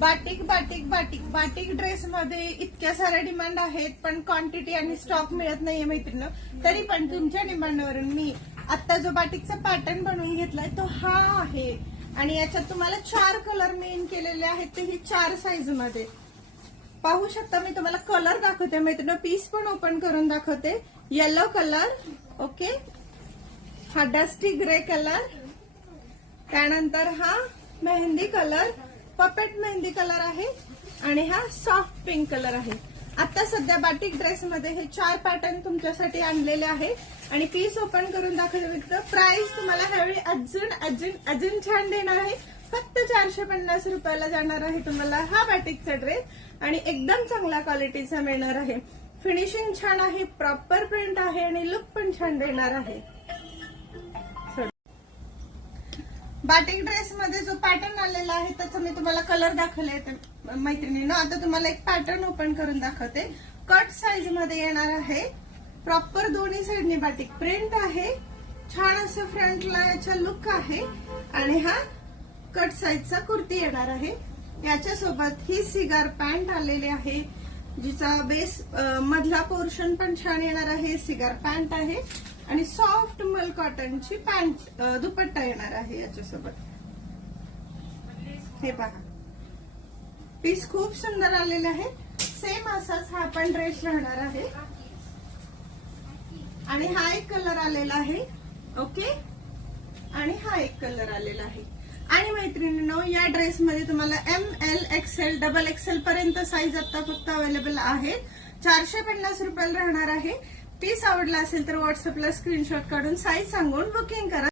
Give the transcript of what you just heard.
Batik batik batik batik dress मध्ये इतक्या साऱ्या डिमांड आहेत, पण क्वांटिटी आणि स्टॉक मिळत नाहीये मैत्रिणी. तरी पण तुमच्या डिमांडवरून मी आता जो बाटिकचा पॅटर्न बनवून घेतलाय तो हा आहे. आणि याच्यात तुम्हाला 4 कलर मेन केलेले आहेत, ते ही 4 साईज मध्ये पाहू शकता. मी तुम्हाला कलर दाखवते मैत्रिणी, पीस पण ओपन करून दाखवते. येलो कलर, ओके, हा डस्टी ग्रे कलर, त्यानंतर हा mehndi colour, puppet mehndi colour आहे, आणि हा सॉफ्ट पिंक कलर आहे. आता सध्या बाटिक ड्रेस मध्ये हे 4 पॅटर्न तुमच्यासाठी आणलेले आहे. आणि पीस ओपन करून दाखवते. प्राइस तुम्हाला ह्यावेळी अजून अजून अजून छान देणार आहे. फक्त 450 रुपयाला जाणार आहे तुम्हाला हा बाटिकचा ड्रेस, आणि एकदम चांगल्या क्वालिटीचा मिळणार आहे. फिनिशिंग छान आहे, प्रॉपर प्रिंट आहे, आणि लुक पण छान देणार आहे. बाटिक ड्रेस मध्ये जो पॅटर्न आलेला आहे त्याचा मी तुम्हाला कलर दाखवले मैत्रिणींनो. आता तुम्हाला एक पॅटर्न ओपन करून दाखवते. कट साईज मध्ये येणार आहे, प्रॉपर दोन्ही साईडनी बाटिक प्रिंट आहे, छान असं फ्रंटला याचा लुक आहे, आणि हा कट साईजचा कुर्ती येणार आहे. याच्यासोबत ही सिगार पॅन्ट आलेली आहे, जिचा बेस मधला पोर्शन पण छान येणार आहे. सिगार पॅन्ट आहे, आणि सॉफ्ट मल कॉटनची पॅन्ट दुपट्टा येणार आहे याच्यासोबत. हे पहा, पीस खूप सुंदर आलेले आहे. सेम असाच हा पण ड्रेस राहणार आहे, आणि हा एक कलर आलेला आहे, ओके, आणि हा एक कलर आलेला आहे. आणि मैत्रिणींनो, या ड्रेसमध्ये तुम्हाला ML XL XXL पर्यंत साईज आता फक्त अवेलेबल आहेत. 450 रुपयाला राहणार आहे. पीस आवडला असेल तर व्हॉट्सअपला स्क्रीनशॉट काढून साईज सांगून बुकिंग करा.